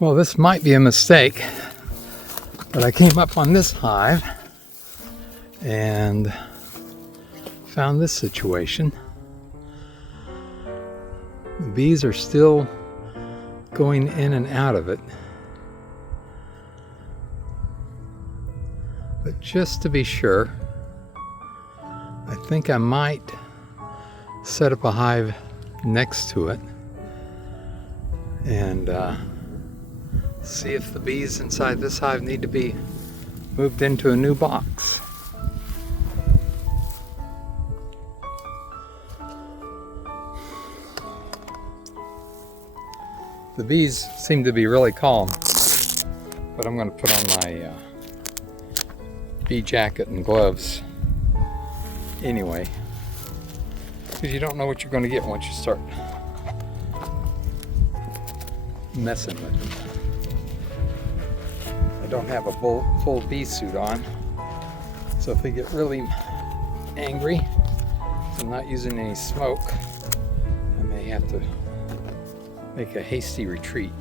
Well, this might be a mistake, but I came up on this hive and found this situation. The bees are still going in and out of it. But just to be sure, I think I might set up a hive next to it and see if the bees inside this hive need to be moved into a new box. The bees seem to be really calm, but I'm going to put on my bee jacket and gloves anyway, because you don't know what you're going to get once you start messing with them. I don't have a full bee suit on, so if they get really angry, if I'm not using any smoke, I may have to make a hasty retreat.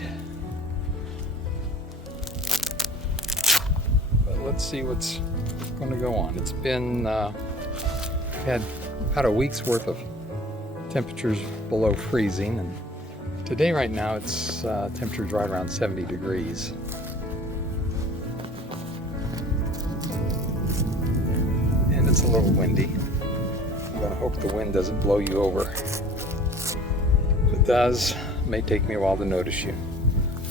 But let's see what's going to go on. It's been had about a week's worth of temperatures below freezing, and today right now it's temperatures right around 70 degrees. And it's a little windy. I'm going to hope the wind doesn't blow you over. If it does, it may take me a while to notice you,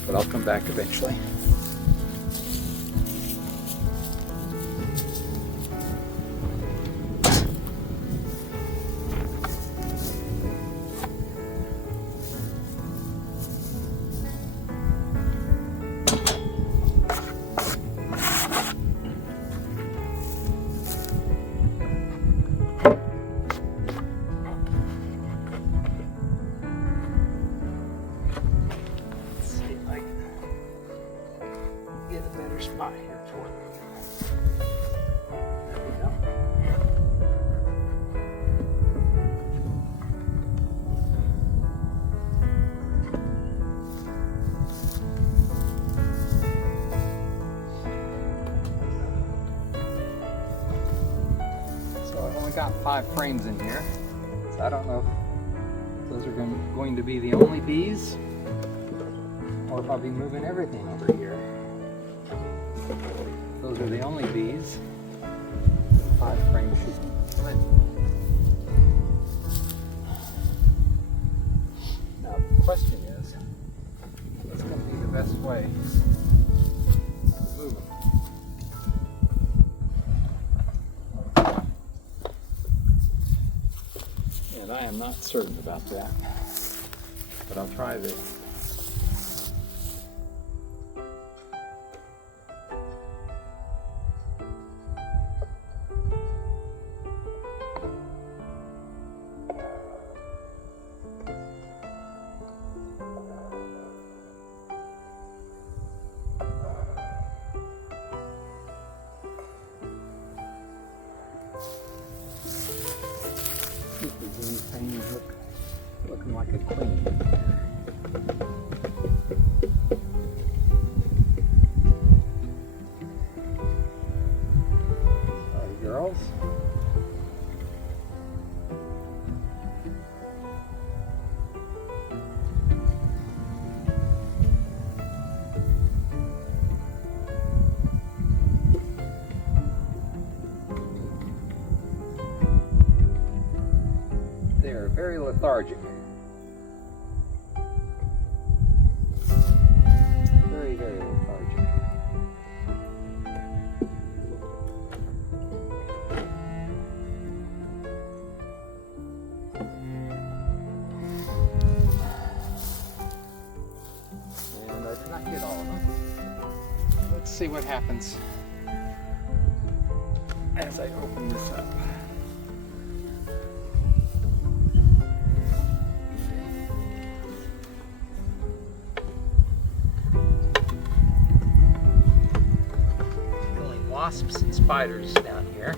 but I'll come back eventually. Get a better spot here for it. There we go. So I've only got 5 frames in here, so I don't know if those are going to be the only bees, or if I'll be moving everything over here. Those are the only bees. 5 frames should be plenty. Now the question is, what's going to be the best way to move them? And I am not certain about that, but I'll try this. Anything looking like a queen. Sorry, girls. They are very lethargic. Very, very lethargic. And I did not get all of them. Let's see what happens as I open this up. Wasps and spiders down here.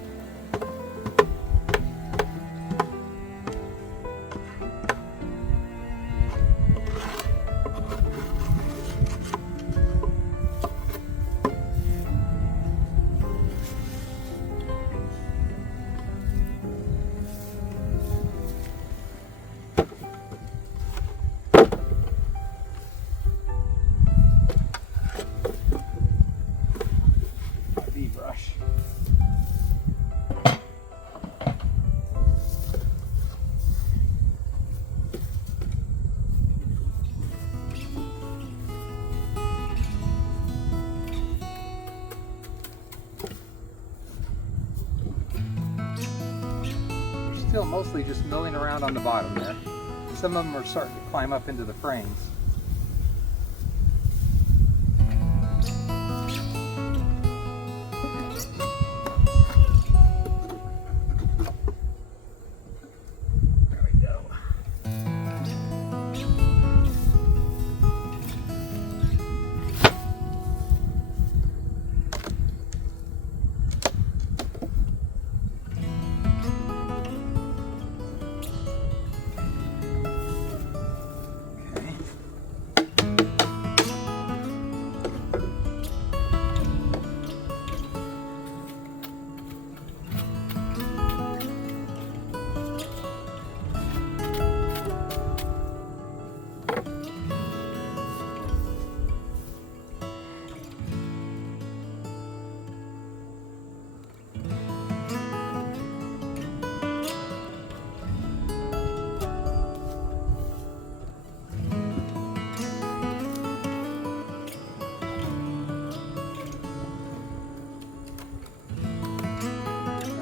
still mostly just milling around on the bottom there. Some of them are starting to climb up into the frames. There we go.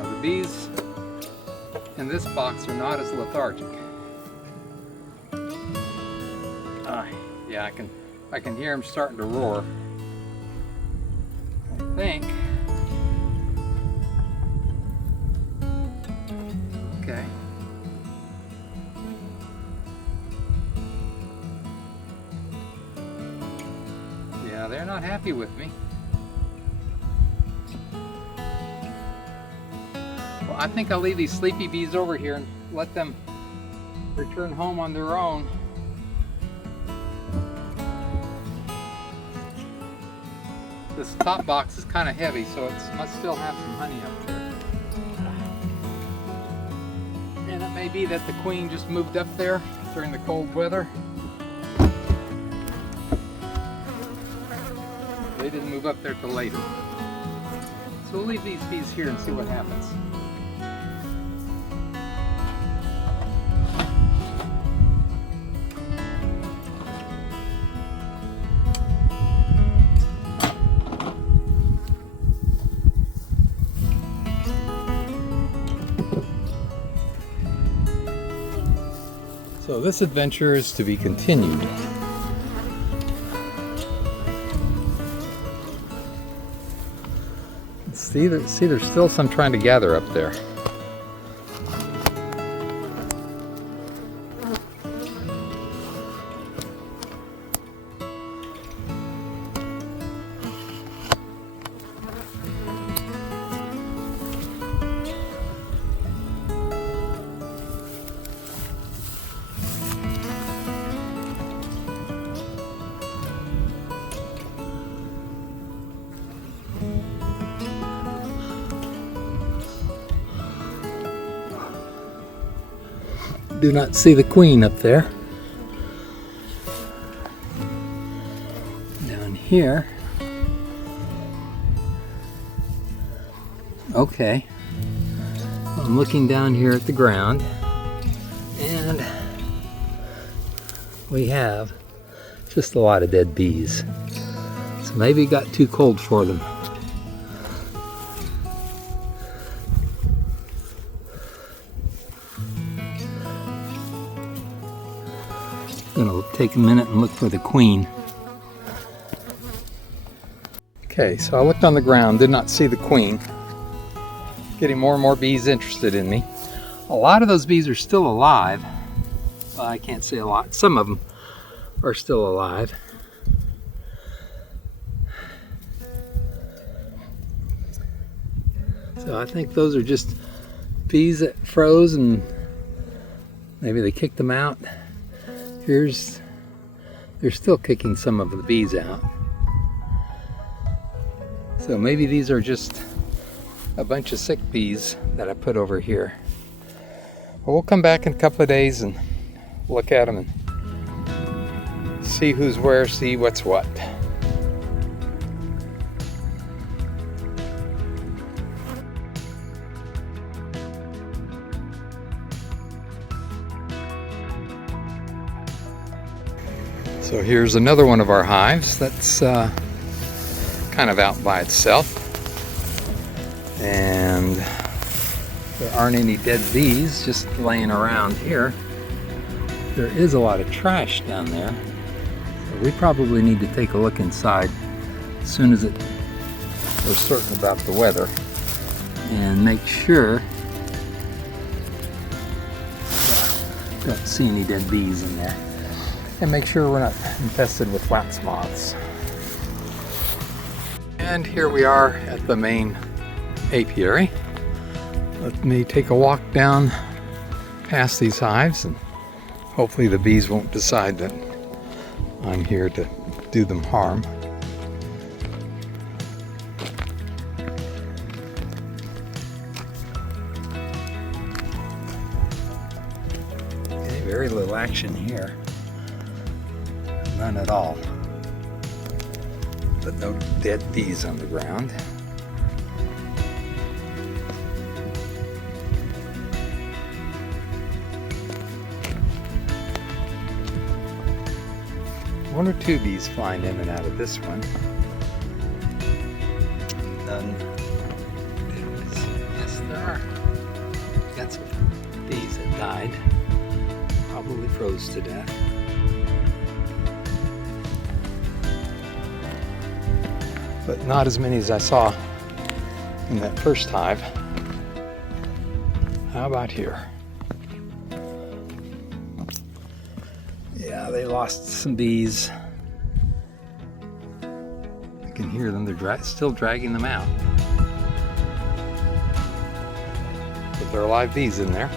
The bees in this box are not as lethargic. Yeah, I can hear them starting to roar. I think. Okay. Yeah, they're not happy with me. I think I'll leave these sleepy bees over here and let them return home on their own. This top box is kind of heavy, so it must still have some honey up there. And it may be that the queen just moved up there during the cold weather. They didn't move up there till later. So we'll leave these bees here and see what happens. So this adventure is to be continued. See, there's still some trying to gather up there. Do not see the queen up there. Down here. Okay. I'm looking down here at the ground, and we have just a lot of dead bees. So maybe it got too cold for them. Gonna take a minute and look for the queen. Okay, so I looked on the ground, did not see the queen. Getting more and more bees interested in me. A lot of those bees are still alive. Well, I can't say a lot. Some of them are still alive. So I think those are just bees that froze and maybe they kicked them out. They're still kicking some of the bees out. So maybe these are just a bunch of sick bees that I put over here. But we'll come back in a couple of days and look at them and see who's where, see what's what. So here's another one of our hives that's kind of out by itself. And There aren't any dead bees just laying around here. There is a lot of trash down there. So we probably need to take a look inside as soon as we're certain about the weather and make sure. Don't see any dead bees in there. And make sure we're not infested with wax moths. And here we are at the main apiary. Let me take a walk down past these hives, and hopefully the bees won't decide that I'm here to do them harm. Okay, very little action here. None at all. But no dead bees on the ground. One or two bees flying in and out of this one. None. Yes, there are. Got some bees that died. Probably froze to death. But not as many as I saw in that first hive. How about here? Yeah, they lost some bees. I can hear them. They're still dragging them out. But there are live bees in there.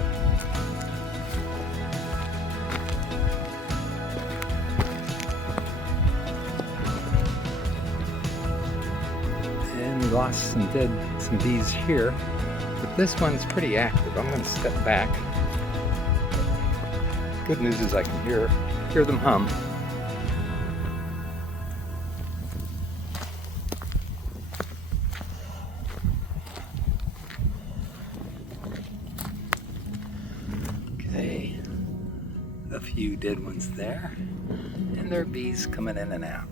And we lost some bees here. But this one's pretty active. I'm going to step back. Good news is I can hear them hum. Okay, a few dead ones there, and there are bees coming in and out.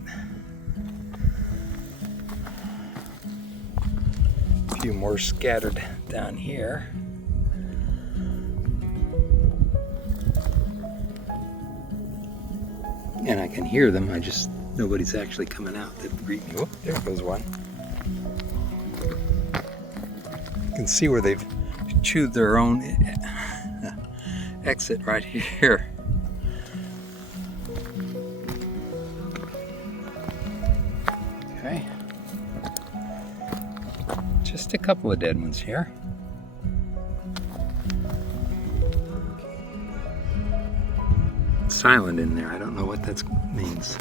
A few more scattered down here. And I can hear them, nobody's actually coming out to greet me. Oh, there goes one. You can see where they've chewed their own exit right here. Okay. Just a couple of dead ones here. Silent in there. I don't know what that means.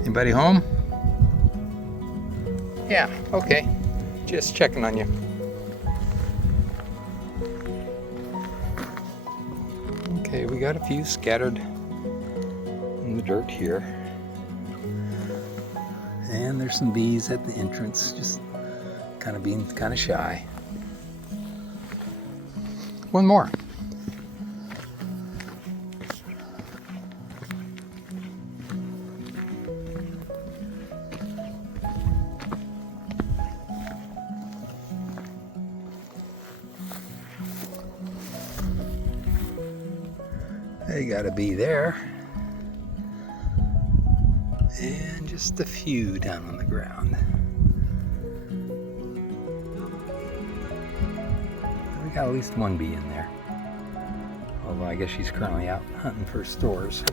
Anybody home? Yeah, okay. Just checking on you. Okay, we got a few scattered in the dirt here. And there's some bees at the entrance, just kind of being kind of shy. One more. They gotta be there. And just a few down on the ground. Got at least one bee in there. Although I guess she's currently out hunting for stores.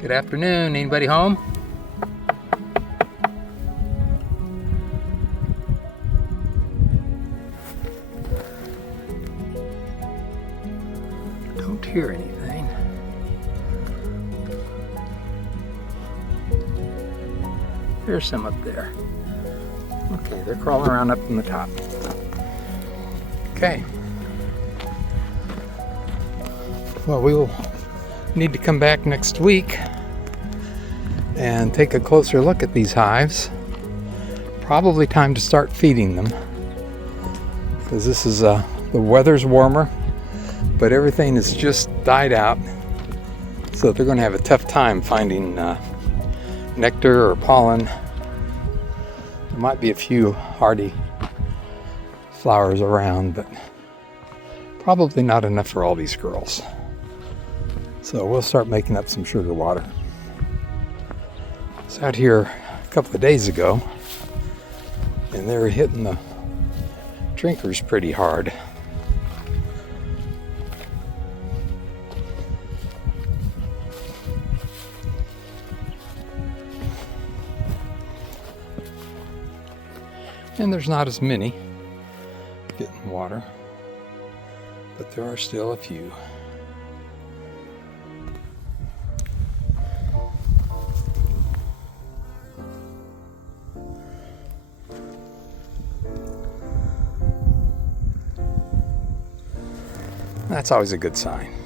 Good afternoon. Anybody home? Don't hear anything. There's some up there. Okay, they're crawling around up from the top. Okay. Well, we will need to come back next week and take a closer look at these hives. Probably time to start feeding them, because this is the weather's warmer, but everything has just died out, so they're going to have a tough time finding nectar or pollen There might be a few hardy flowers around, but probably not enough for all these girls. So we'll start making up some sugar water. I was out here a couple of days ago, and they were hitting the drinkers pretty hard. And there's not as many getting water, but there are still a few. That's always a good sign.